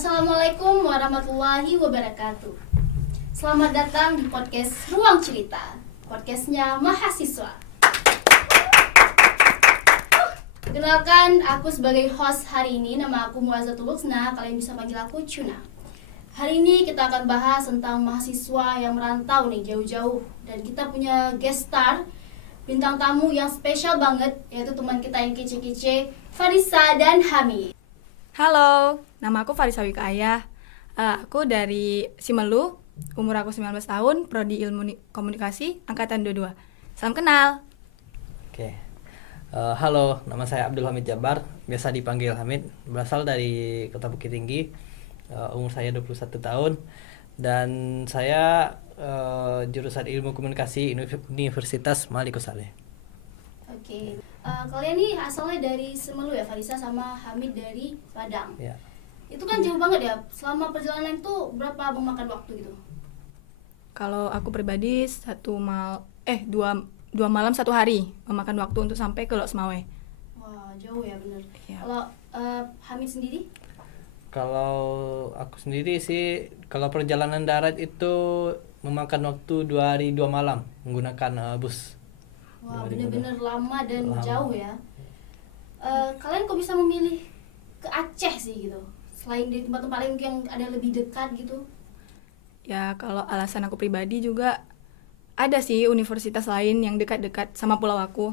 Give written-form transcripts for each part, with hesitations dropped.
Assalamualaikum warahmatullahi wabarakatuh. Selamat datang di podcast Ruang Cerita, podcastnya mahasiswa. Kenalkan, aku sebagai host hari ini, nama aku Muazzatul Luxna, kalian bisa panggil aku Cuna. Hari ini kita akan bahas tentang mahasiswa yang merantau nih jauh-jauh. Dan kita punya guest star, bintang tamu yang spesial banget, yaitu teman kita yang kece-kece, Farisa dan Hamid. Halo, nama aku Farisa Wikayah. Aku dari Simelu, umur aku 19 tahun, Prodi Ilmu Komunikasi, angkatan 22. Salam kenal. Oke. Halo, nama saya Abdul Hamid Jabar, biasa dipanggil Hamid, berasal dari Kota Bukit Tinggi. Umur saya 21 tahun dan saya jurusan Ilmu Komunikasi Universitas Malik Saleh. Oke. Kalian nih asalnya dari Simelu ya, Farisa sama Hamid dari Padang. Ya. Itu kan jauh banget ya. Selama perjalanan itu berapa memakan waktu gitu? Kalau aku pribadi dua malam 1 hari memakan waktu untuk sampai ke Lok Semawe. Wah, jauh ya bener. Iya. Kalau Hamid sendiri? Kalau aku sendiri sih, kalau perjalanan darat itu memakan waktu 2 hari 2 malam menggunakan bus. Wah, 2 hari bener-bener lama dan Lama. jauh ya. Kalian kok bisa memilih ke Aceh sih gitu? Selain di tempat-tempat lain yang ada lebih dekat gitu? Ya, kalau alasan aku pribadi juga ada sih universitas lain yang dekat-dekat sama pulau aku.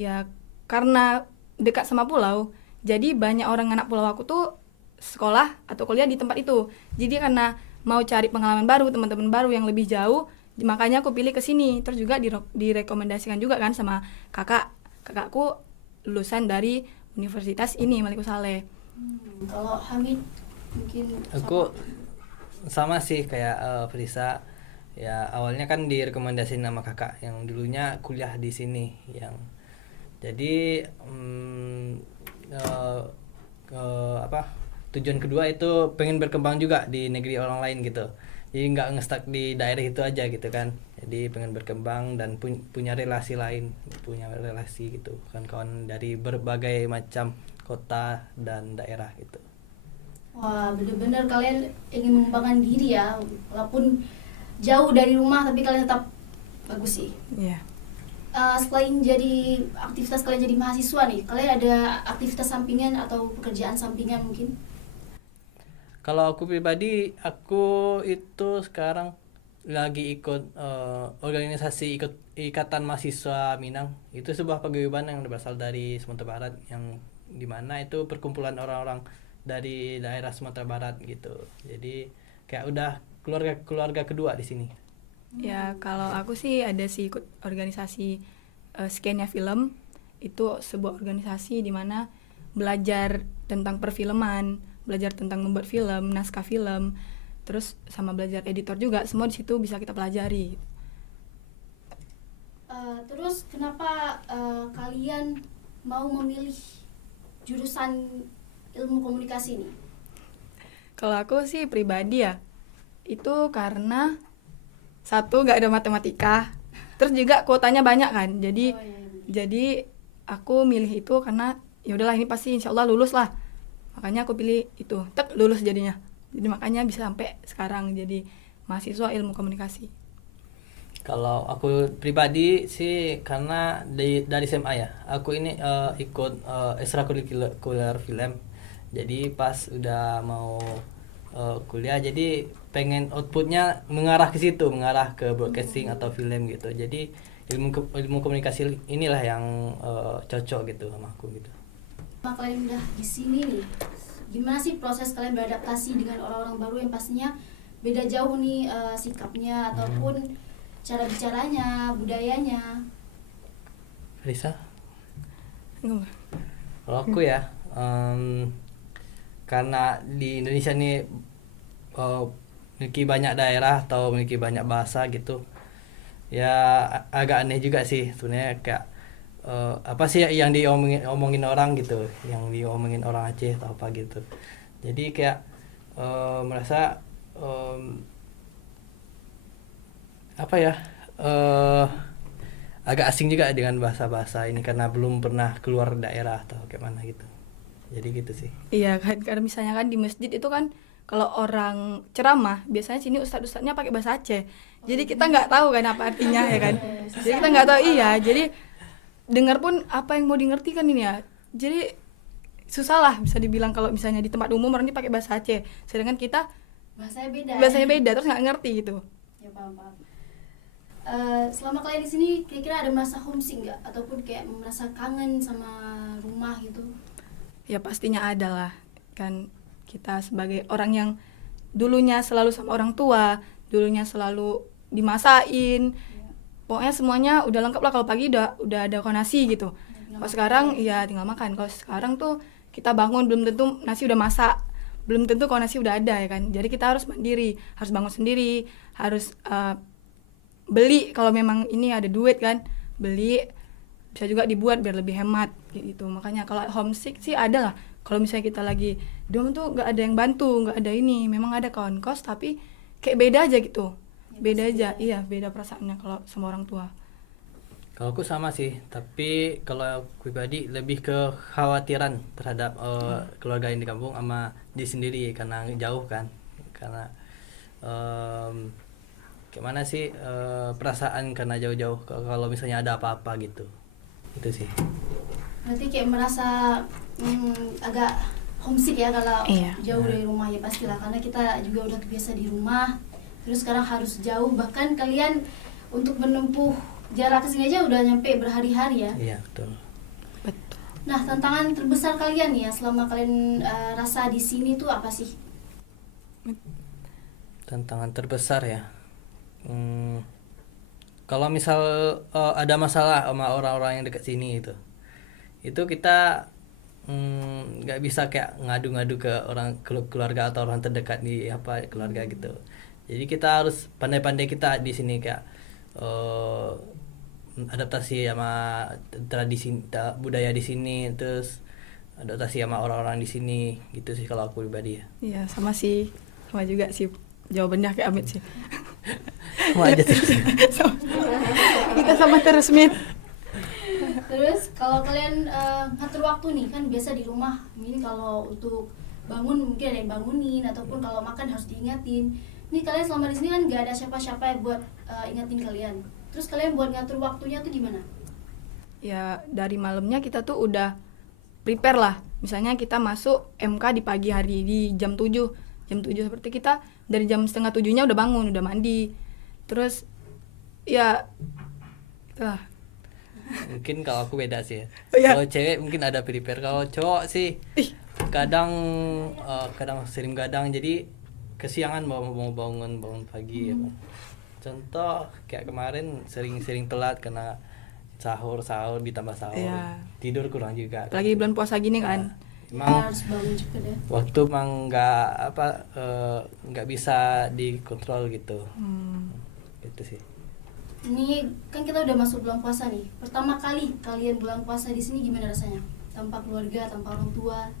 Ya, karena dekat sama pulau, jadi banyak orang anak pulau aku tuh sekolah atau kuliah di tempat itu. Jadi karena mau cari pengalaman baru, teman-teman baru yang lebih jauh, makanya aku pilih ke sini. Terus juga direkomendasikan juga kan sama kakakku lulusan dari universitas ini Malik Saleh. Kalau Hamid mungkin Aku sama sih kayak Frisa. Ya, awalnya kan direkomendasiin nama kakak yang dulunya kuliah di sini, yang jadi tujuan kedua itu pengen berkembang juga di negeri orang lain gitu. Jadi nggak ngestak di daerah itu aja gitu kan. Jadi pengen berkembang dan punya relasi lain, punya relasi gitu kan, kawan dari berbagai macam kota dan daerah gitu. Wah, bener-bener kalian ingin mengembangkan diri ya, walaupun jauh dari rumah tapi kalian tetap bagus sih. Iya. Selain jadi aktivitas kalian jadi mahasiswa nih, kalian ada aktivitas sampingan atau pekerjaan sampingan mungkin? Kalau aku pribadi, aku itu sekarang lagi ikut organisasi Ikatan Mahasiswa Minang. Itu sebuah paguyuban yang berasal dari Sumatera Barat, yang dimana itu perkumpulan orang-orang dari daerah Sumatera Barat gitu. Jadi kayak udah keluarga kedua di sini. Ya, kalau aku sih ada sih ikut organisasi Skenia Film. Itu sebuah organisasi di mana belajar tentang perfilman, belajar tentang membuat film, naskah film, terus sama belajar editor juga. Semua di situ bisa kita pelajari. Terus kenapa kalian mau memilih jurusan ilmu komunikasi nih? Kalau aku sih pribadi ya, itu karena satu nggak ada matematika, terus juga kuotanya banyak kan. Jadi Oh, iya. jadi aku milih itu karena ya udahlah ini pasti insya Allah lulus lah. Makanya aku pilih itu, lulus jadinya. Jadi makanya bisa sampai sekarang jadi mahasiswa ilmu komunikasi. Kalau aku pribadi sih karena dari SMA ya, aku ini ikut ekstrakurikuler film. Jadi pas udah mau kuliah, jadi pengen outputnya mengarah ke situ, mengarah ke broadcasting atau film gitu. Jadi ilmu komunikasi inilah yang cocok gitu sama aku gitu. Nah, kalian udah di sini nih, gimana sih proses kalian beradaptasi dengan orang-orang baru yang pastinya beda jauh nih sikapnya ataupun cara bicaranya, budayanya? Risa? Enggak. Kalau aku ya, karena di Indonesia nih memiliki banyak daerah atau memiliki banyak bahasa gitu, ya agak aneh juga sih sebenarnya, kayak apa sih yang diomongin orang gitu, yang diomongin orang Aceh atau apa gitu. Jadi kayak merasa apa ya, agak asing juga dengan bahasa-bahasa ini karena belum pernah keluar daerah atau kayak mana gitu. Jadi gitu sih. Iya kan, karena misalnya kan di masjid itu kan kalau orang ceramah biasanya sini ustadz-ustadznya pakai bahasa Aceh. Jadi kita nggak tahu kan apa artinya ya kan. Jadi kita nggak tahu, iya. Jadi dengar pun apa yang mau dimengerti kan ini ya. Jadi susah lah bisa dibilang kalau misalnya di tempat umum orang ini pakai bahasa Aceh. Sedangkan kita bahasanya beda terus nggak ngerti gitu. Ya, paham. Selama kalian di sini kira-kira ada merasa homesick nggak ataupun kayak merasa kangen sama rumah gitu? Ya pastinya ada lah. Kan kita sebagai orang yang dulunya selalu sama orang tua, dulunya selalu dimasain. Pokoknya semuanya udah lengkap lah, kalau pagi udah ada nasi gitu. Kalau sekarang ya tinggal makan. Kalau sekarang tuh kita bangun belum tentu nasi udah masak, belum tentu kalau nasi udah ada ya kan. Jadi kita harus mandiri, harus bangun sendiri, harus beli kalau memang ini ada duit kan, beli, bisa juga dibuat biar lebih hemat gitu. Makanya kalau homesick sih ada lah. Kalau misalnya kita lagi di rumah tuh nggak ada yang bantu, nggak ada ini, memang ada kawan kos tapi kayak beda aja gitu, beda aja, iya beda perasaannya kalau sama orang tua. Kalau aku sama sih, tapi kalau aku pribadi lebih ke khawatiran terhadap keluarga yang di kampung sama di sendiri karena jauh kan, karena gimana sih perasaan karena jauh-jauh kalau misalnya ada apa-apa gitu, itu sih. Berarti kayak merasa agak homesick ya kalau Iya. jauh dari rumah, ya pastilah karena kita juga udah kebiasa di rumah, terus sekarang harus jauh, bahkan kalian untuk menempuh jarak kesini aja udah nyampe berhari-hari ya. Iya betul. Betul. Nah, tantangan terbesar kalian ya selama kalian rasa di sini tuh apa sih? Tantangan terbesar ya. Kalau misal ada masalah sama orang-orang yang dekat sini itu kita nggak bisa kayak ngadu-ngadu ke orang keluarga atau orang terdekat di keluarga gitu. Jadi kita harus pandai-pandai kita di sini kayak adaptasi sama tradisi budaya di sini, terus adaptasi sama orang-orang di sini gitu sih kalau aku pribadi ya. Iya sama sih, sama juga sih jawabannya kayak Amit sih. Sama aja terus. Kita sama terus Mit. Terus kalau kalian ngatur waktu nih, kan biasa di rumah ini kalau untuk bangun mungkin ada yang bangunin ataupun kalau makan harus diingatin. Ini kalian selama di sini kan nggak ada siapa-siapa yang buat ingatin kalian. Terus kalian buat ngatur waktunya tuh gimana? Ya dari malamnya kita tuh udah prepare lah. Misalnya kita masuk MK di pagi hari di jam 7 seperti kita dari jam setengah 7-nya udah bangun, udah mandi. Terus ya itulah. Mungkin kalau aku beda sih ya. Iya. Kalau cewek mungkin ada prepare, kalau cowok sih kadang sering gadang jadi kesiangan mau bangun pagi ya. Contoh kayak kemarin sering telat karena sahur ditambah sahur. Iya. Tidur kurang juga. Apalagi bulan puasa gini kan. Emang Harus bangun juga deh. waktu emang nggak bisa dikontrol gitu. Itu sih. Ini kan kita udah masuk bulan puasa nih. Pertama kali kalian bulan puasa di sini gimana rasanya? Tanpa keluarga, tanpa orang tua.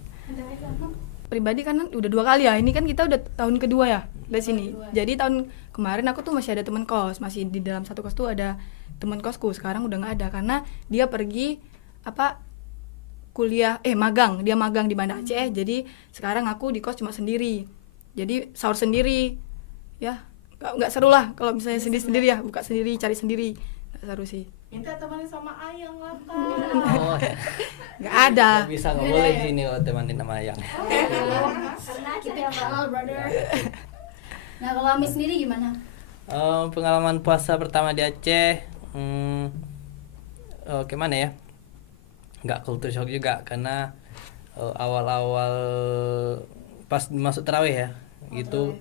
Pribadi kan udah 2 kali ya. Ini kan kita udah tahun kedua ya dari sini. Kedua. Jadi tahun kemarin aku tuh masih ada teman kos, masih di dalam satu kos tuh ada teman kosku. Sekarang udah nggak ada karena dia pergi kuliah magang. Dia magang di Banda Aceh. Jadi sekarang aku di kos cuma sendiri. Jadi sahur sendiri. Ya, nggak seru lah kalau misalnya sendiri ya, buka sendiri, cari sendiri. Nggak seru sih. Minta temenin sama Ayang lah Kak. Oh, ya. Nggak ada. Nggak bisa, nggak boleh di sini kalau temanin sama Ayang. Karena kita halal, brother. Nah, kalau Ami sendiri gimana? Pengalaman puasa pertama di Aceh, gimana ya? Nggak culture shock juga karena awal-awal pas masuk tarawih ya, gitu,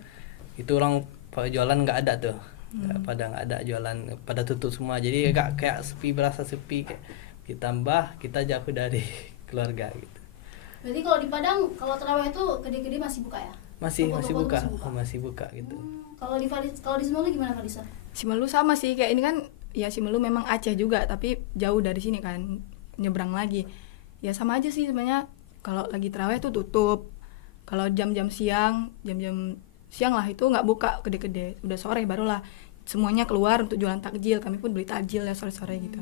itu orang jualan nggak ada tuh, nggak ada jualan, pada tutup semua, jadi kayak sepi, berasa sepi, kayak ditambah kita jauh dari keluarga gitu. Berarti kalau di Padang, kalau tarawih itu gede-gede masih buka ya? Masih Toko-toko masih buka gitu. Kalau di Simalu gimana Fadisa? Simalu sama sih, kayak ini kan ya Simalu memang Aceh juga tapi jauh dari sini kan, nyebrang lagi. Ya sama aja sih sebenarnya, kalau lagi tarawih tuh tutup. Kalau jam-jam siang lah itu nggak buka gede-gede. Udah sore barulah semuanya keluar untuk jualan takjil. Kami pun beli takjil ya sore-sore gitu.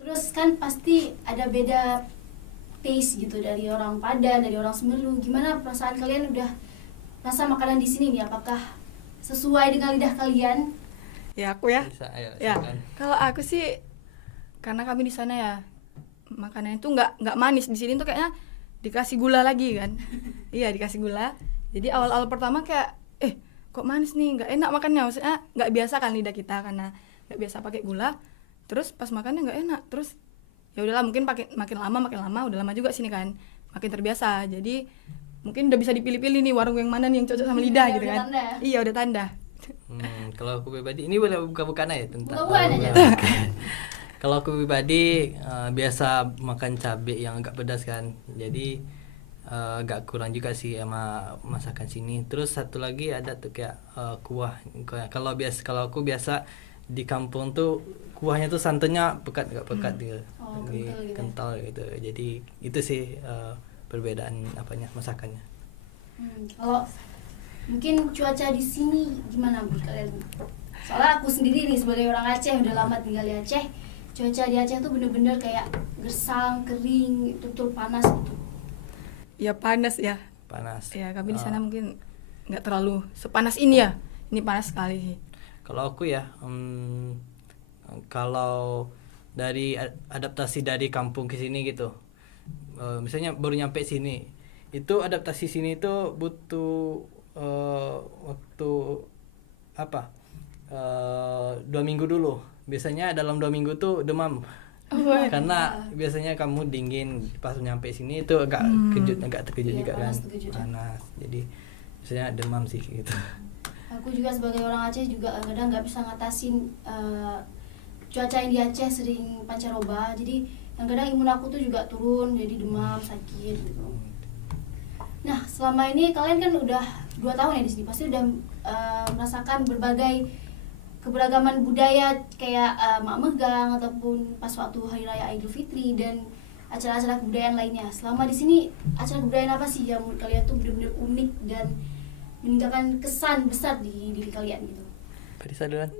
Terus kan pasti ada beda taste gitu dari orang Padang, dari orang Semeru. Gimana perasaan kalian udah rasa makanan di sini nih? Apakah sesuai dengan lidah kalian? Ya aku ya. Bisa, ayo, Ya, silakan. kalau aku sih karena kami di sana ya makanan itu nggak manis, di sini tuh kayaknya dikasih gula lagi kan. Iya, dikasih gula. Jadi awal-awal pertama kayak kok manis nih, nggak enak makannya, maksudnya nggak biasa kan lidah kita karena nggak biasa pakai gula. Terus pas makannya nggak enak, terus ya udahlah mungkin makin lama udah lama juga sini kan, makin terbiasa. Jadi mungkin udah bisa dipilih-pilih nih warung yang mana nih yang cocok sama lidah Udah gitu kan. tanda. Iya, udah tanda. Kalau aku pribadi, ini boleh buka-bukaan aja tentang. Buka-bukaan aja. Oke. Kalau aku pribadi biasa makan cabai yang agak pedas kan, jadi agak kurang juga sih sama masakan sini. Terus satu lagi ada tuh kayak kuah. Kalau aku biasa di kampung tuh kuahnya tuh santannya pekat nggak pekat gitu, Oh, Jadi kental gitu. kental gitu. Jadi itu sih perbedaan masakannya. Kalau mungkin cuaca di sini gimana menurut kalian? Soalnya aku sendiri nih sebagai orang Aceh, udah lama tinggal di Aceh. Cuaca di Aceh tuh bener-bener kayak gersang, kering, betul panas gitu. Ya panas ya. Panas. Ya kami di sana mungkin nggak terlalu sepanas ini ya. Ini panas sekali sih. Kalau aku ya, kalau dari adaptasi dari kampung ke sini gitu, misalnya baru nyampe sini, itu adaptasi sini itu butuh waktu apa? 2 minggu dulu. Biasanya dalam 2 minggu tuh demam. Karena biasanya kamu dingin, pas nyampe sini itu agak terkejut Iya, juga panas, kan, terkejut ya. panas. Jadi biasanya demam sih gitu. Aku juga sebagai orang Aceh juga kadang nggak bisa ngatasin cuaca yang di Aceh sering pancaroba. Jadi yang kadang imun aku tuh juga turun, jadi demam, sakit gitu. Nah, selama ini kalian kan udah 2 tahun ya di sini, pasti udah merasakan berbagai keberagaman budaya kayak mak megang ataupun pas waktu hari raya Idul Fitri dan acara-acara kebudayaan lainnya. Selama di sini acara kebudayaan apa sih yang menurut kalian tuh benar-benar unik dan meninggalkan kesan besar di diri kalian gitu? Parisa duluan.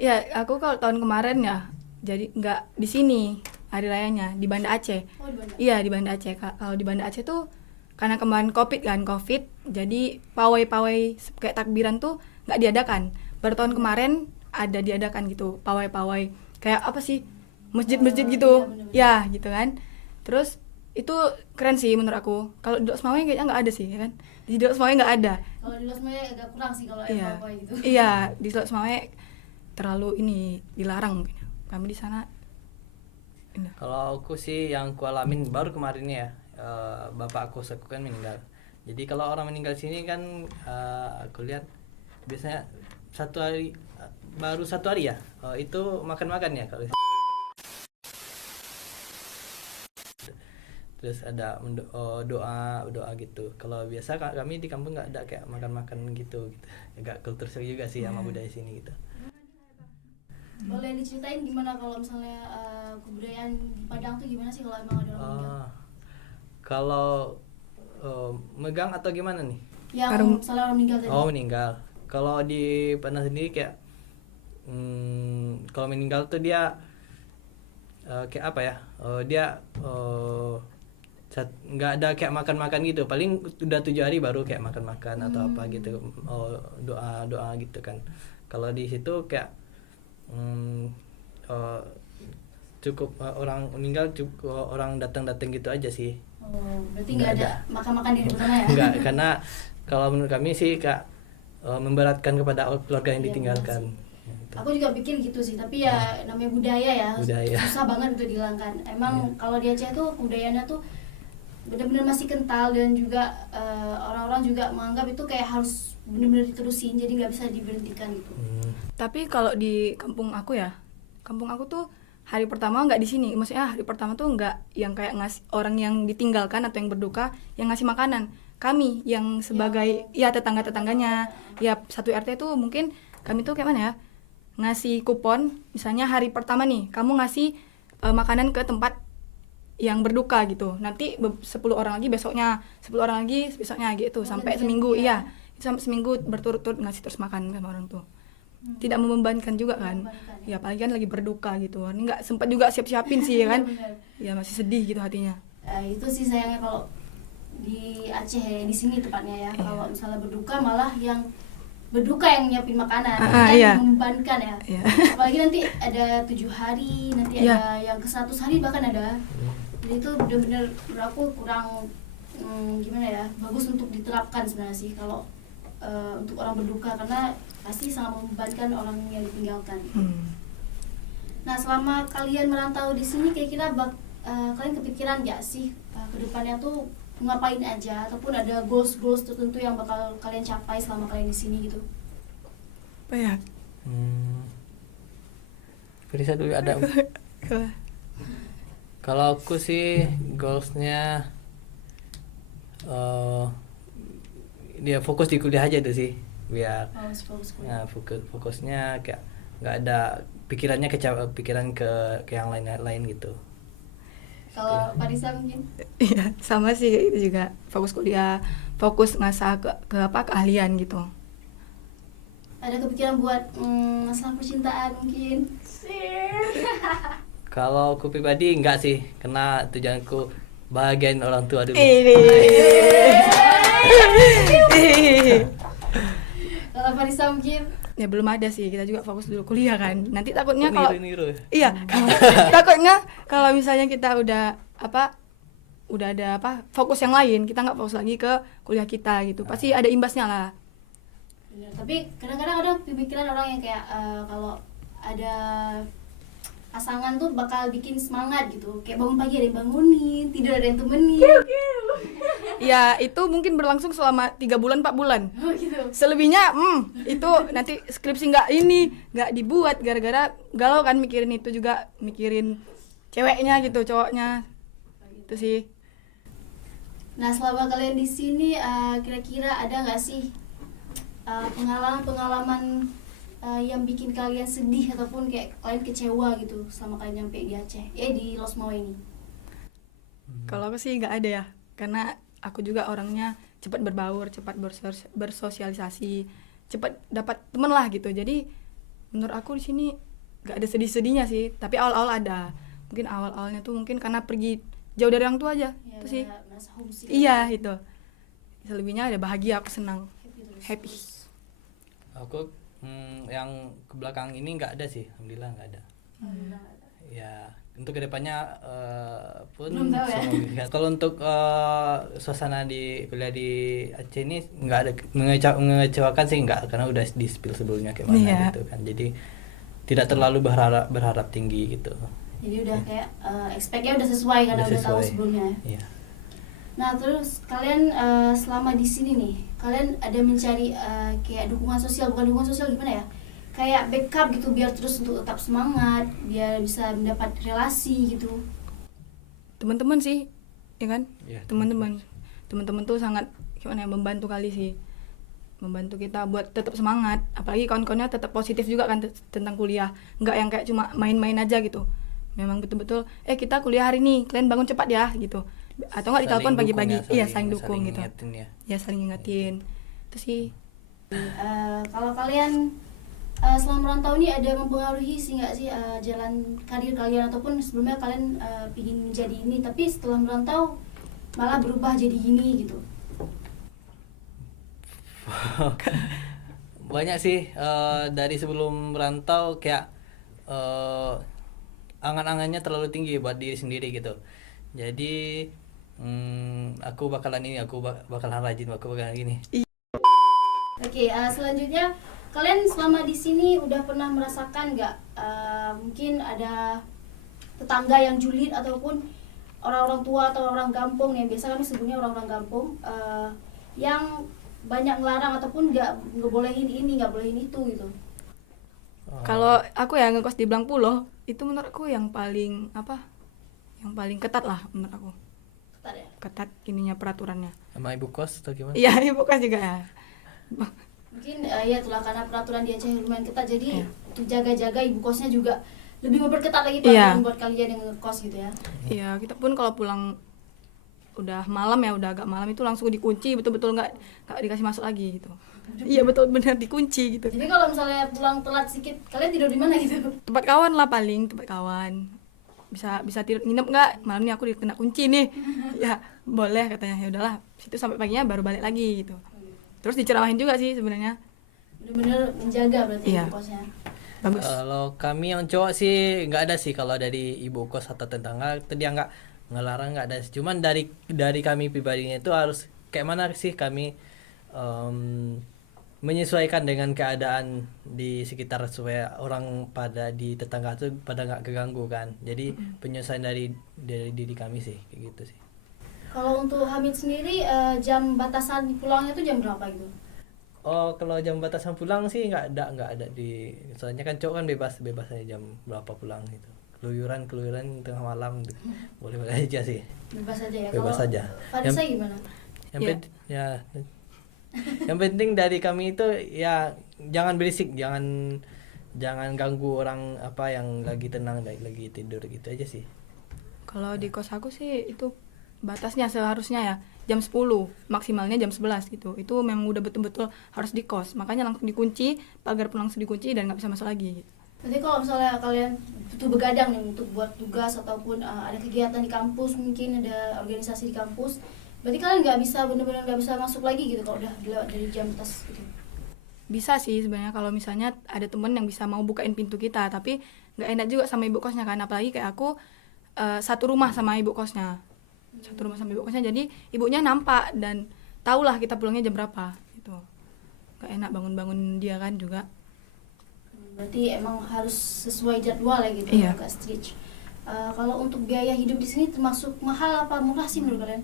Ya aku kalau tahun kemarin ya, jadi nggak di sini hari rayanya di Banda Aceh. Oh, di Banda. Iya di Banda Aceh. Kalau di Banda Aceh tuh karena kemarin COVID, jadi pawai-pawai kayak takbiran tuh nggak diadakan. Baru tahun kemarin ada diadakan gitu pawai-pawai kayak apa sih masjid-masjid gitu, iya, bener-bener. ya gitu kan. Terus itu keren sih menurut aku. Kalau di Los Mawai kayaknya nggak ada sih, ya kan? Di Los Mawai nggak ada. Kalau di Los Maya agak kurang sih kalau Iya, apa gitu. iya di Los Mawai terlalu ini dilarang mungkin. Kami di sana. Ini. Kalau aku sih yang aku alamin baru kemarin ya, bapak aku kan meninggal. Jadi kalau orang meninggal sini kan aku lihat biasanya baru satu hari ya, itu makan ya kalau. Terus ada doa gitu. Kalau biasa kami di kampung nggak ada kayak makan gitu. Agak kultur juga sih sama budaya sini gitu. Boleh diceritain gimana kalau misalnya kebudayaan di Padang tuh gimana sih kalau emang ada orang meninggal? Kalau megang atau gimana nih? Yang misalnya orang meninggal tadi. Oh, meninggal. Kalau di Padang sendiri kayak kalau meninggal tuh dia kayak apa ya? Dia nggak ada kayak makan gitu. Paling udah 7 hari baru kayak makan atau apa gitu. Doa gitu kan. Kalau di situ kayak cukup orang meninggal, cukup orang datang gitu aja sih. Oh, berarti Nggak nggak ada makan-makan di rumah ya? Enggak, karena kalau menurut kami sih kak memberatkan kepada keluarga yang Iya, ditinggalkan. Aku juga pikir gitu sih, tapi ya namanya budaya ya, Budaya. susah banget untuk dihilangkan. Emang kalau di Aceh tuh budayanya tuh benar-benar masih kental dan juga orang-orang juga menganggap itu kayak harus benar-benar diterusin, jadi nggak bisa diberhentikan gitu. Tapi kalau di kampung aku tuh hari pertama nggak di sini. Maksudnya hari pertama tuh nggak yang kayak ngasih orang yang ditinggalkan atau yang berduka yang ngasih makanan. Kami yang sebagai ya tetangga-tetangganya, ya satu RT tuh mungkin kami tuh kayak mana ya? Ngasih kupon, misalnya hari pertama nih, kamu ngasih makanan ke tempat yang berduka gitu. Nanti 10 orang lagi besoknya, 10 orang lagi besoknya gitu, sampai seminggu. Iya, sampai seminggu berturut-turut ngasih terus makan sama orang tuh. Tidak membebankan juga kan. Ya apalagi kan lagi berduka gitu. Ini nggak sempat juga siap-siapin sih ya kan. Ya masih sedih gitu hatinya. Itu sih sayangnya kalau di Aceh ya, di sini tepatnya ya. Kalau misalnya berduka malah yang berduka yang nyiapin makanan, kan iya. membebankan ya. Iya. Apalagi nanti ada 7 hari, nanti Iya. ada yang ke 100 hari bahkan ada. Jadi itu benar-benar menurut aku kurang gimana ya, bagus untuk diterapkan sebenarnya sih kalau untuk orang berduka, karena pasti sangat membebankan orang yang ditinggalkan. Nah, selama kalian merantau di sini kira-kira kalian kepikiran nggak sih ke depannya tuh ngapain aja, ataupun ada goals tertentu yang bakal kalian capai selama kalian di sini gitu? Apa ya? Firisa dulu ada. Kalau aku sih goalsnya dia fokus di kuliah aja tuh sih, biar Fokus kuliah. fokusnya kayak nggak ada pikiran ke yang lain gitu. Kalau Parisa mungkin? Iya, sama sih itu juga. Fokus kuliah, fokus ngasah ke keahlian gitu. Ada kepikiran buat masalah percintaan mungkin? Kalau aku pribadi enggak sih, karena tujuanku bahagiain orang tua dulu. Kalau Parisa mungkin? Ya belum ada sih, kita juga fokus dulu kuliah kan. Nanti takutnya kalau Niru. iya, takutnya kalau misalnya kita udah ada fokus yang lain, kita nggak fokus lagi ke kuliah kita gitu. Pasti ada imbasnya lah. Bener. Tapi kadang-kadang ada pemikiran orang yang kayak kalau ada pasangan tuh bakal bikin semangat gitu, kayak bangun pagi ada yang bangunin, tidur ada yang temenin. Ya itu mungkin berlangsung selama 3 bulan 4 bulan. Oh gitu. Selebihnya itu nanti skripsi nggak dibuat gara-gara galau kan, mikirin itu juga, mikirin ceweknya gitu, cowoknya itu sih. Nah, selama kalian di sini kira-kira ada nggak sih pengalaman yang bikin kalian sedih ataupun kayak kalian kecewa gitu selama kalian nyampe di Aceh, di Losmawe ini? Kalau aku sih nggak ada ya, karena aku juga orangnya cepat berbaur, cepat bersosialisasi, cepat dapat temen lah gitu. Jadi menurut aku di sini nggak ada sedih-sedihnya sih, tapi awal-awal ada. Mungkin awal-awalnya tuh mungkin karena pergi jauh dari orang tua aja, Ya, itu sih. merasa homesick. Iya itu. Selebihnya ada bahagia, aku senang, happy. Aku yang ke belakang ini nggak ada sih, alhamdulillah nggak ada. Ya untuk kedepannya pun Belum tahu ya. semoga. Kalau untuk suasana di kuliah di Aceh ini nggak ada mengecewakan sih, nggak, karena udah di spill sebelumnya kayak mana Iya. gitu kan, jadi tidak terlalu berharap tinggi gitu. Jadi udah kayak expect-nya udah sesuai karena udah tahu sesuai. sebelumnya. Iya. Nah, terus kalian selama di sini nih, kalian ada mencari kayak bukan dukungan sosial gimana ya? Kayak backup gitu biar terus untuk tetap semangat, biar bisa mendapat relasi gitu. Teman-teman sih, ya kan? Iya, Teman-teman tuh sangat gimana ya, membantu kali sih. Membantu kita buat tetap semangat, apalagi kawan-kawannya tetap positif juga kan tentang kuliah. Enggak yang kayak cuma main-main aja gitu. Memang betul-betul kita kuliah hari ini, kalian bangun cepat ya gitu. Atau enggak ditelepon Saling pagi-pagi. dukung ya, Iya, saling dukung gitu. ingetin ya. Ya saling ingetin. Itu sih. Kalau kalian selama merantau ini ada mempengaruhi sih nggak sih jalan karir kalian, ataupun sebelumnya kalian pingin menjadi ini tapi setelah merantau malah berubah jadi gini gitu? Banyak sih, dari sebelum merantau kayak angan-angannya terlalu tinggi buat diri sendiri gitu. Jadi aku bakalan rajin, aku bakalan gini. Oke, selanjutnya kalian selama di sini udah pernah merasakan nggak mungkin ada tetangga yang julid ataupun orang-orang tua atau orang kampung yang biasa kami sebutnya orang-orang kampung yang banyak ngelarang ataupun nggak bolehin ini, nggak bolehin itu gitu? Kalau aku ya ngekos di Blangpulo, itu menurut aku yang paling ketat lah menurut aku. Ketat ya? Ketat ininya peraturannya. Sama ibu kos atau gimana? Iya, ibu kos juga ya. Mungkin ya itulah karena peraturan di Aceh lumayan ketat, jadi Iya. untuk jaga-jaga ibu kosnya juga lebih memperketat lagi Iya. peraturan buat kalian yang ngekos gitu ya. Iya, kita pun kalau pulang udah malam ya, udah agak malam itu langsung dikunci, betul-betul nggak dikasih masuk lagi gitu. Iya, betul, benar dikunci gitu. Jadi kalau misalnya pulang telat sedikit, kalian tidur di mana gitu? Tempat kawan lah paling, tempat kawan. bisa tidur nginep nggak, malam ini aku kena kunci nih. Ya boleh katanya, ya udahlah situ sampai paginya baru balik lagi gitu. Terus diceramahin juga sih sebenarnya. Bener-bener menjaga berarti Iya. ibu kosnya. Bagus. Kalau kami yang cowok sih nggak ada sih, kalau dari ibu kos atau tetangga itu dia nggak ngelarang, nggak ada. Cuman dari kami pribadinya itu harus kayak mana sih kami menyesuaikan dengan keadaan di sekitar supaya orang pada di tetangga tuh pada nggak keganggu kan. Jadi penyesuaian dari diri kami sih kayak gitu sih. Kalau untuk Hamid sendiri jam batasan pulangnya tuh jam berapa gitu? Oh, kalau jam batasan pulang sih nggak ada di, soalnya kan cowok kan bebas aja jam berapa pulang gitu. Keluyuran tengah malam gitu. Boleh aja sih. Bebas aja ya. Bebas Kalau aja. Farisa gimana? Yang penting dari kami itu ya jangan berisik, jangan ganggu orang apa yang lagi tenang, lagi tidur gitu aja sih. Kalau di kos aku sih itu batasnya seharusnya ya jam 10, maksimalnya jam 11 gitu. Itu memang udah betul-betul harus di kos. Makanya langsung dikunci, pagar pun langsung dikunci dan nggak bisa masuk lagi gitu. Nanti kalau misalnya kalian butuh begadang nih untuk buat tugas ataupun ada kegiatan di kampus, mungkin ada organisasi di kampus, berarti kalian benar-benar nggak bisa masuk lagi gitu kalau udah lewat dari jam batas gitu. Bisa sih sebenarnya kalau misalnya ada temen yang bisa mau bukain pintu kita, tapi nggak enak juga sama ibu kosnya kan, apalagi kayak aku satu rumah sama ibu kosnya, jadi ibunya nampak dan tahulah kita pulangnya jam berapa gitu. Nggak enak bangun dia kan juga. Berarti emang harus sesuai jadwal ya gitu, Iya. agak strict. Kalau untuk biaya hidup di sini termasuk mahal apa murah sih menurut kalian?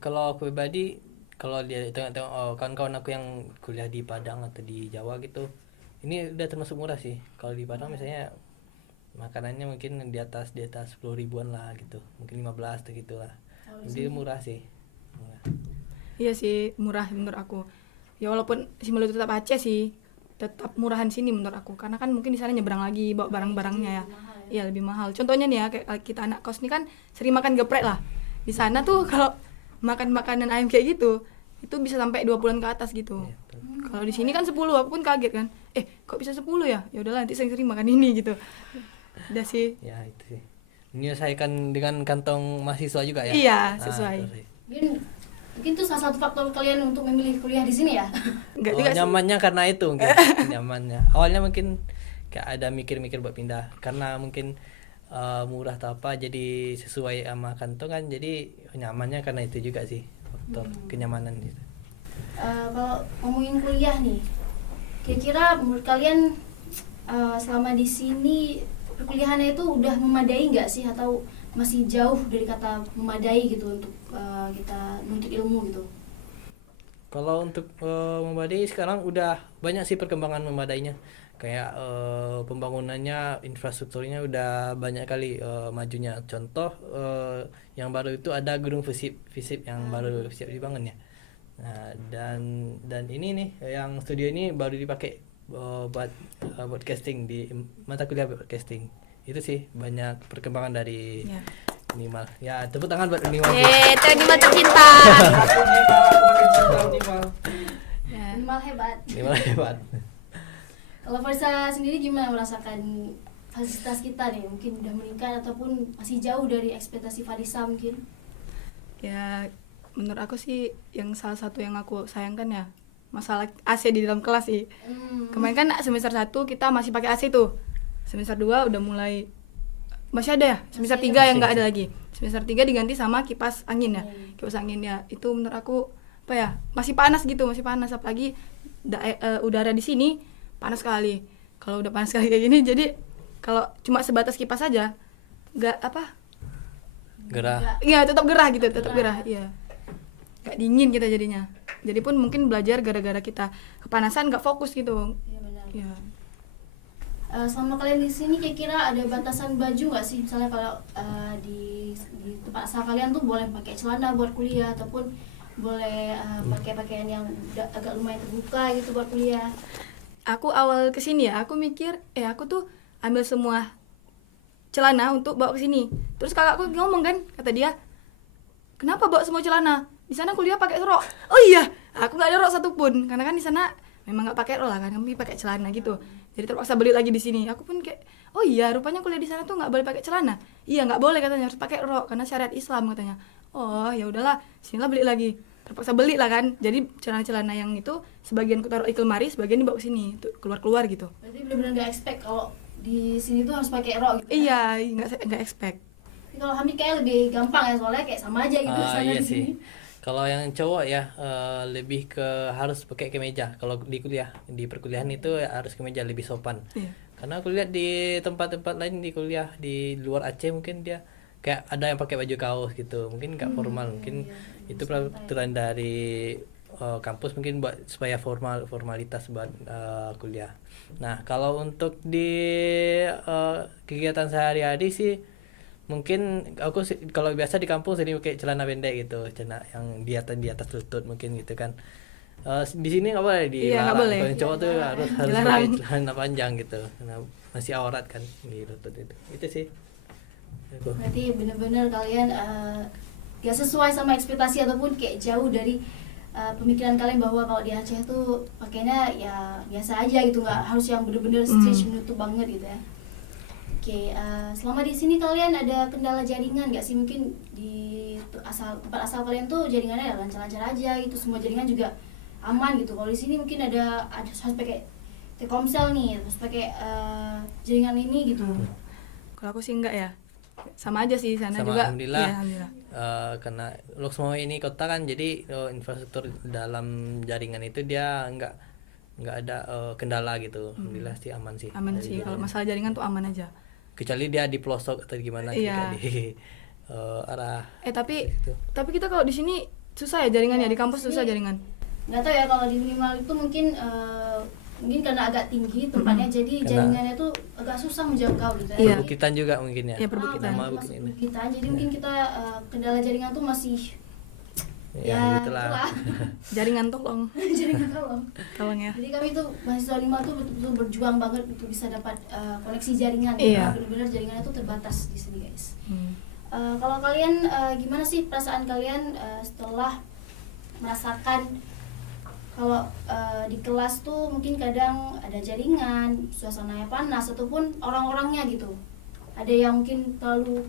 Kalau aku pribadi, kalau dia tengok kawan-kawan aku yang kuliah di Padang atau di Jawa gitu, ini udah termasuk murah sih. Kalau di Padang misalnya makanannya mungkin di atas 10 ribuan lah gitu, mungkin 15 gitu lah. Jadi murah sih. Murah. Iya sih murah menurut aku. Ya walaupun Simelu tetap Aceh sih, tetap murahan sini menurut aku, karena kan mungkin di sana nyebrang lagi bawa barang-barangnya ya. Iya lebih mahal. Contohnya nih ya kayak kita anak kos nih kan sering makan geprek lah. Di sana tuh kalau makan makanan ayam kayak gitu itu bisa sampai 20-an ke atas gitu. Kalau di sini kan 10, aku pun kaget kan. Kok bisa 10 ya? Ya udahlah nanti sering-sering makan ini gitu. Udah sih. Ya itu sih. Menyelesaikan dengan kantong mahasiswa juga ya. Iya, sesuai. Itu sih. Mungkin itu salah satu faktor kalian untuk memilih kuliah di sini ya. Enggak juga sih. Nyamannya karena itu mungkin. Nyamannya. Awalnya mungkin kayak ada mikir-mikir buat pindah karena mungkin murah atau apa, jadi sesuai sama kantong kan, jadi nyamannya karena itu juga sih faktor kenyamanan gitu. Kalau ngomongin kuliah nih, kira-kira menurut kalian selama di sini perkuliahannya itu udah memadai nggak sih, atau masih jauh dari kata memadai gitu untuk kita menuntut ilmu gitu? Kalau untuk memadai sekarang udah banyak sih perkembangan memadainya, kayak pembangunannya, infrastrukturnya udah banyak kali majunya. Contoh yang baru itu ada gedung FISIP yang baru siap dibangun ya. Nah, dan ini nih yang studio ini baru dipakai buat broadcasting di mata kuliah broadcasting. Itu sih banyak perkembangan dari Nimal. Ya, tepuk tangan buat Nimal. Nimal tercinta. Minimal hebat. Nimal hebat. Kalau Farisa sendiri gimana merasakan fasilitas kita nih? Mungkin udah meningkat ataupun masih jauh dari ekspektasi Farisa mungkin? Ya menurut aku sih yang salah satu yang aku sayangkan ya masalah AC di dalam kelas sih. Kemarin kan semester 1 kita masih pakai AC tuh. Semester 2 udah mulai masih ada ya. Semester 3 yang nggak ada lagi. Semester 3 diganti sama kipas angin ya. Kipas angin ya. Itu menurut aku apa ya? Masih panas gitu, masih panas, apalagi udara di sini panas sekali. Kalau udah panas sekali kayak gini, jadi kalau cuma sebatas kipas aja nggak apa? Gerah. Iya, tetap gerah gitu, tetap gerah. Iya. Nggak dingin kita jadinya. Jadi pun mungkin belajar gara-gara kita kepanasan nggak fokus gitu. Iya benar. Iya. Selama kalian di sini kira-kira ada batasan baju nggak sih? Misalnya kalau di tempat asal kalian tuh boleh pakai celana buat kuliah ataupun boleh pakai pakaian yang agak lumayan terbuka gitu buat kuliah. Aku awal kesini ya, aku mikir, aku tuh ambil semua celana untuk bawa ke sini. Terus kakakku ngomong kan, kata dia, kenapa bawa semua celana? Di sana kuliah pakai rok. Oh iya, aku nggak ada rok satupun, karena kan di sana memang nggak pakai rok lah kan, kami pakai celana gitu. Jadi terpaksa beli lagi di sini. Aku pun kayak, oh iya rupanya kuliah di sana tuh nggak boleh pakai celana. Iya nggak boleh katanya, harus pakai rok karena syariat Islam katanya. Oh ya udahlah, sinilah beli lagi. Terpaksa beli lah kan. Jadi celana-celana yang itu sebagian ku taruh di lemari, sebagian dibawa ke sini, tuh keluar-keluar gitu. Berarti benar-benar nggak expect kalau di sini tuh harus pakai rok gitu. Iya, nggak expect. Tapi kalau Hamid kayak lebih gampang ya, soalnya kayak sama aja gitu sana Iya di sini. sih. Kalau yang cowok ya lebih ke harus pakai kemeja. Kalau di kuliah, di perkuliahan itu ya harus kemeja, lebih sopan. Iya. Karena aku lihat di tempat-tempat lain di kuliah di luar Aceh mungkin dia kayak ada yang pakai baju kaos gitu. Mungkin nggak formal, mungkin itu peraturan dari kampus mungkin buat supaya formalitas buat kuliah. Nah, kalau untuk di kegiatan sehari-hari sih mungkin aku kalau biasa di kampung sering pakai celana pendek gitu, celana yang di atas lutut mungkin gitu kan. Di sini nggak boleh, Iya, nggak boleh. Kalau yang cowok tuh harus Dilarang. pakai celana panjang gitu, karena masih aurat kan di lutut itu sih. Aku. Berarti benar-benar kalian gak sesuai sama ekspektasi ataupun kayak jauh dari pemikiran kalian bahwa kalau di Aceh tuh pakainya ya biasa aja gitu, nggak harus yang benar-benar stretch menutup banget gitu ya. Oke, selama di sini kalian ada kendala jaringan nggak sih? Mungkin di tempat asal kalian tuh jaringannya ya lancar-lancar aja gitu, semua jaringan juga aman gitu. Kalau di sini mungkin ada harus pakai Telkomsel nih, harus pakai jaringan ini gitu. Kalau aku sih enggak ya. Sama aja sih sana Sama, juga. alhamdulillah. Iya, alhamdulillah. Karena Loksmawe ini kota kan, jadi infrastruktur dalam jaringan itu dia nggak ada kendala gitu. Alhamdulillah sih aman sih. Aman dari sih. Kalau jaringan. masalah jaringan tuh aman aja. Kecuali dia di pelosok atau gimana Iya. jika di arah Tapi situ. kita kalau di sini susah ya jaringannya, di kampus Di susah sini- jaringan. Nggak tahu ya kalau di minimal itu mungkin karena agak tinggi tempatnya, jadi Karena- jaringannya tuh agak susah menjangkau gitu ya. Iya. Perbukitan juga mungkin ya. Iya, perbukitan. Nama Masuk bukit ini. perbukitan, jadi mungkin kita kendala jaringan tuh masih Ya, itulah. itulah. Jaringan tolong. Jaringan Tolong ya. Jadi kami tuh mahasiswa 5 tuh betul-betul berjuang banget untuk bisa dapat koneksi jaringan. Iya. Karena benar-benar jaringannya tuh terbatas di sini guys. Hmm. Kalau kalian gimana sih perasaan kalian setelah merasakan kalau di kelas tuh mungkin kadang ada jaringan, suasananya panas ataupun orang-orangnya gitu. Ada yang mungkin terlalu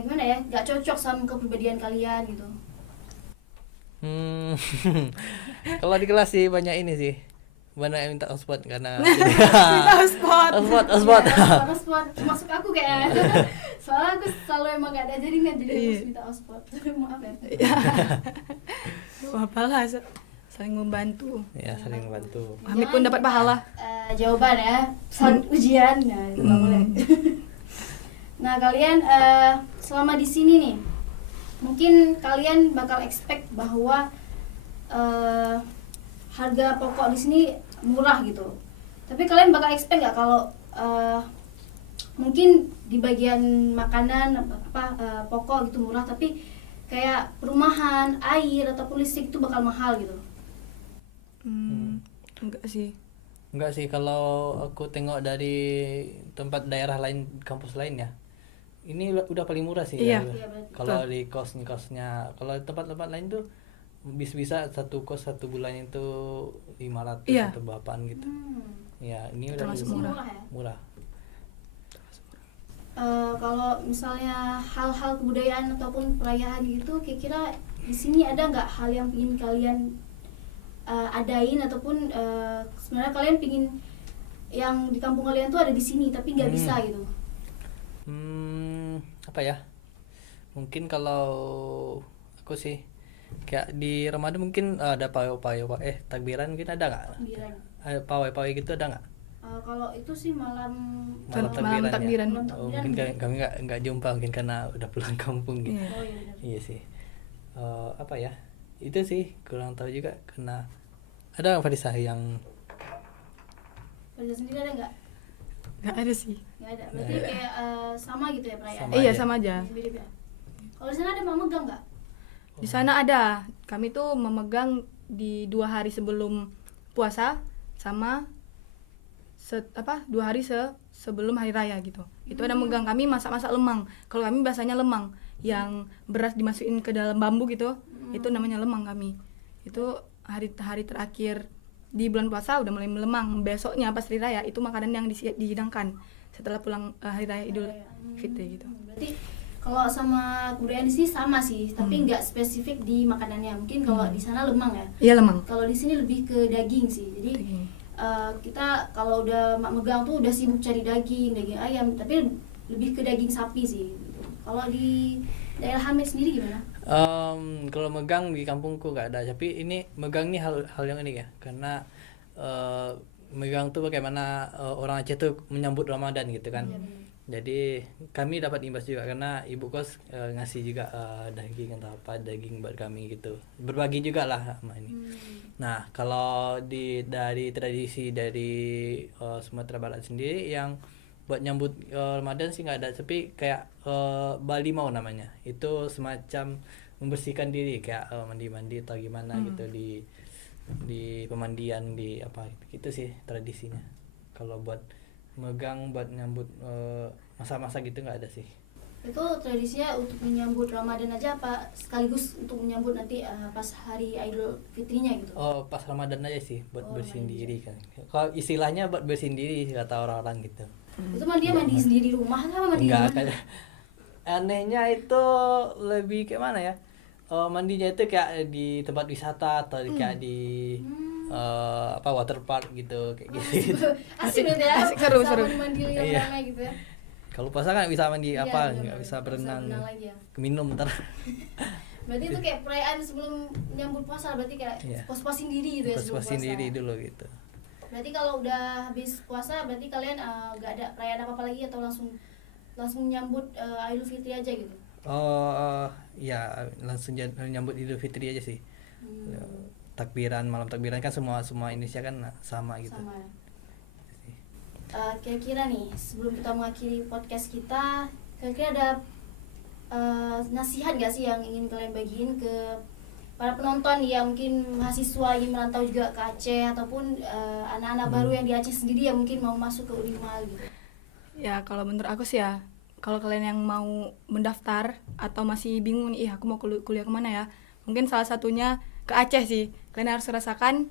gimana ya, nggak cocok sama kepribadian kalian gitu. Kalau di kelas sih banyak ini sih. Banyak yang minta hotspot karena Hotspot. hotspot. Ya, hotspot masuk aku kayak. Soalnya aku selalu emang gak ada jaringan, jadi aku harus minta hotspot. Maaf ya. Apalah, saling membantu. Ya, saling bantu. Hamid pun dapat pahala. Jawaban ya saat ujian, nah itu nggak boleh. Nah kalian selama di sini nih, mungkin kalian bakal expect bahwa harga pokok di sini murah gitu. Tapi kalian bakal expect nggak kalau mungkin di bagian makanan pokok gitu murah, tapi kayak perumahan, air ataupun listrik itu bakal mahal gitu. Enggak sih. Enggak sih, kalau aku tengok dari tempat daerah lain, kampus lain ya, ini udah paling murah sih. Iya. Ya. Iya, berarti. Kalau di kosnya, kalau tempat-tempat lain tuh bisa satu kos satu bulan itu 500 Iya. atau berapaan gitu. Ya, ini udah Termasuk lebih murah ya? Murah. Kalau misalnya hal-hal kebudayaan ataupun perayaan gitu, kira-kira di sini ada nggak hal yang ingin kalian adain ataupun sebenarnya kalian pingin yang di kampung kalian tuh ada di sini tapi nggak bisa gitu? Apa ya? Mungkin kalau aku sih kayak di Ramadan mungkin ada pawai takbiran mungkin ada nggak? Takbiran. Pawai gitu ada nggak? Kalau itu sih malam Malam Malam takbiran. ya? Oh, mungkin kami nggak jumpa mungkin karena udah pulang kampung gitu. Iya. Oh iya benar. Iya sih. Apa ya? Itu sih kurang tahu juga karena ada nggak Farisa yang Pada sendiri ada nggak? Enggak ada sih. Nggak ada. Berarti kayak sama gitu ya perayaan. Sama Iya, aja. sama aja. Mirip ya. Kalau di sana ada memegang nggak? Di sana ada. Kami tuh memegang di 2 hari sebelum puasa sama 2 hari sebelum hari raya gitu. Itu ada megang, kami masak-masak lemang. Kalau kami bahasanya lemang, yang beras dimasukin ke dalam bambu gitu. Itu namanya lemang kami. Itu hari terakhir di bulan puasa udah mulai melemang. Besoknya pas hari raya itu makanan yang dihidangkan setelah pulang hari raya Idul Fitri gitu. Berarti kalau sama kebudayaan di sini sama sih, tapi nggak spesifik di makanannya. Mungkin kalau di sana lemang ya. Iya, lemang. Kalau di sini lebih ke daging sih. Jadi Daging. kita kalau udah megang tuh udah sibuk cari daging ayam, tapi lebih ke daging sapi sih. Gitu. Kalau di daerah Hamid sendiri gimana? Kalau megang di kampungku nggak ada, tapi ini megang nih hal yang unik ya, karena megang tuh bagaimana orang Aceh tuh menyambut Ramadan gitu kan. Jadi kami dapat imbas juga karena ibu kos ngasih juga daging atau apa, daging buat kami gitu, berbagi juga lah sama ini. Nah kalau dari tradisi dari Sumatera Barat sendiri yang buat nyambut Ramadan sih nggak ada, tapi kayak Bali mau namanya, itu semacam membersihkan diri kayak mandi-mandi atau gimana gitu di pemandian di apa gitu sih tradisinya. Kalau buat megang buat nyambut masa-masa gitu nggak ada sih. Itu tradisinya untuk menyambut Ramadan aja apa sekaligus untuk menyambut nanti pas hari Idul Fitrinya gitu? Oh pas Ramadan aja sih buat bersihin Ramadan diri kan. Kalau istilahnya buat bersihin diri kata orang-orang gitu. Itu dia mandi sendiri di rumah apa mandi di Enggak mana? kayak anehnya itu lebih kayak mana ya? Mandinya itu kayak di tempat wisata atau kayak di apa water park gitu kayak gitu. Asik banget ya. Asik, seru, Sama seru. mandi Iya. rame gitu ya. Kalau puasa kan bisa mandi Iya, apa, benar, nggak bisa berenang, lagi ya. minum ntar. Berarti itu kayak perayaan sebelum nyambut puasa, berarti kayak Iya. puas-puasin diri gitu ya sebelum Puas-puasin puasa. diri dulu gitu. Berarti kalau udah habis puasa berarti kalian nggak ada perayaan apa-apa lagi atau langsung nyambut Idul Fitri aja gitu? Oh ya langsung nyambut Idul Fitri aja sih. Takbiran, malam takbiran kan semua Indonesia kan sama gitu. Sama ya. Kira-kira nih sebelum kita mengakhiri podcast kita, kira-kira ada nasihat gak sih yang ingin kalian bagiin ke para penonton yang mungkin mahasiswa ingin merantau juga ke Aceh ataupun anak-anak baru yang di Aceh sendiri yang mungkin mau masuk ke Unimal gitu? Ya kalau menurut aku sih ya, kalau kalian yang mau mendaftar atau masih bingung nih, aku mau kuliah kemana ya, mungkin salah satunya ke Aceh sih. Kalian harus rasakan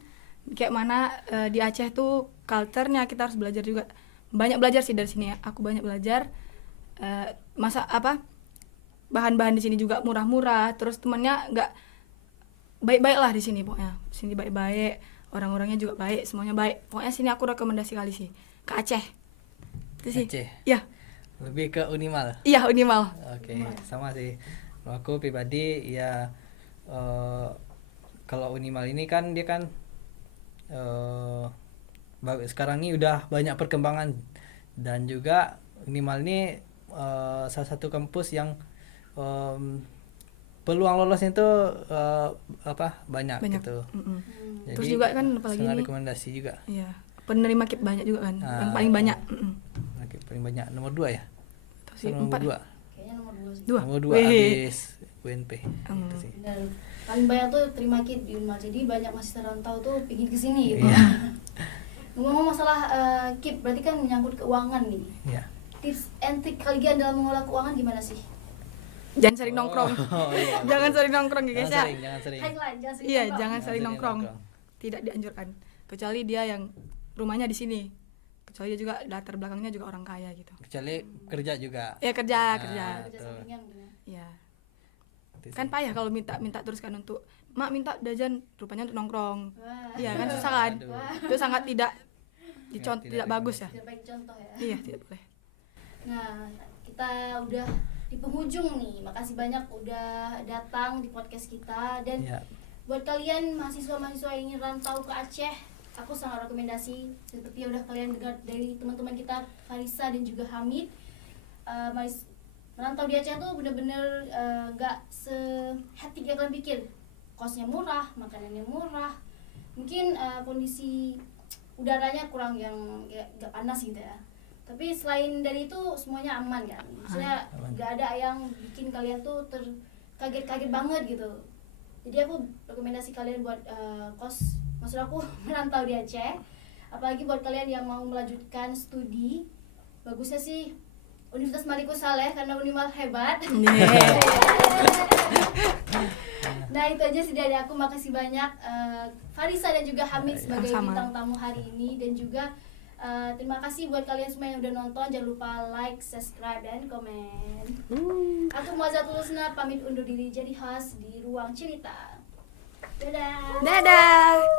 kayak mana di Aceh tuh culture-nya, kita harus belajar juga. Banyak belajar sih dari sini ya, aku banyak belajar. Bahan-bahan di sini juga murah-murah, terus temannya nggak baik-baik lah di sini pokoknya. Sini baik-baik, orang-orangnya juga baik, semuanya baik. Pokoknya sini aku rekomendasi kali sih ke Aceh. Itu sih. Aceh. Ya. Lebih ke Unimal. Iya, Unimal. Oke, sama sih. Kalau aku pribadi ya kalau Unimal ini kan dia kan sekarang ini udah banyak perkembangan, dan juga Unimal ini salah satu kampus yang peluang lolosnya itu banyak gitu. Jadi, Terus juga kan apalagi sangat ini, rekomendasi juga. iya, penerima KIP banyak juga kan, yang paling banyak. Oke, paling banyak nomor 2 ya. Terus sih, Nomor 4. 2. Kayaknya nomor 2 sih. Dua. Nomor 2 Wih. habis UNP. Gitu sih. Dan paling banyak tuh terima kit di Unimal, jadi banyak mahasiswa rantau tuh pingin kesini gitu. Iya. Ngomong masalah KIP, berarti kan menyangkut keuangan nih. Iya. Tips and trik kalian dalam mengelola keuangan gimana sih? Jangan sering nongkrong. Oh, iya. Jangan sering nongkrong ya guys ya. Jangan sering. Hai, jangan sering Iya, nongkrong. jangan sering nongkrong. nongkrong. Tidak dianjurkan. Kecuali dia yang rumahnya di sini. Kecuali dia juga latar belakangnya juga orang kaya gitu. Kecuali kerja juga. Ya kerja. Kerja Betul. sampingan mungkin ya. Iya. Itu Kan sih. payah kalau minta teruskan untuk mak minta jajan, rupanya untuk nongkrong. Wah. Iya kan susah kan. Aduh. Itu sangat tidak Tidak bagus ya. Tidak baik contoh ya. Iya, tidak boleh. Nah, kita udah di penghujung nih. Makasih banyak udah datang di podcast kita. Dan Iya. buat kalian mahasiswa-mahasiswa yang ingin rantau ke Aceh, aku sangat rekomendasi seperti yang udah kalian dengar dari teman-teman kita Farisa dan juga Hamid. Merantau di Aceh tuh bener-bener gak sehektik yang kalian pikir. Kosnya murah, makanannya murah. Mungkin kondisi udaranya kurang yang gak panas gitu ya. Tapi selain dari itu semuanya aman kan. Maksudnya Aman. gak ada yang bikin kalian tuh terkaget-kaget banget gitu. Jadi aku rekomendasi kalian buat kos, maksud aku merantau di Aceh. Apalagi buat kalian yang mau melanjutkan studi, bagusnya sih Universitas Maliku Saleh karena Unimal hebat. Nah itu aja sih dari aku, makasih banyak Farisa dan juga Hamid sebagai Sama-sama. bintang tamu hari ini, dan juga terima kasih buat kalian semua yang udah nonton. Jangan lupa like, subscribe, dan komen. Aku Muazzatul Husna pamit undur diri jadi host di Ruang Cerita. Dadah. Dadah.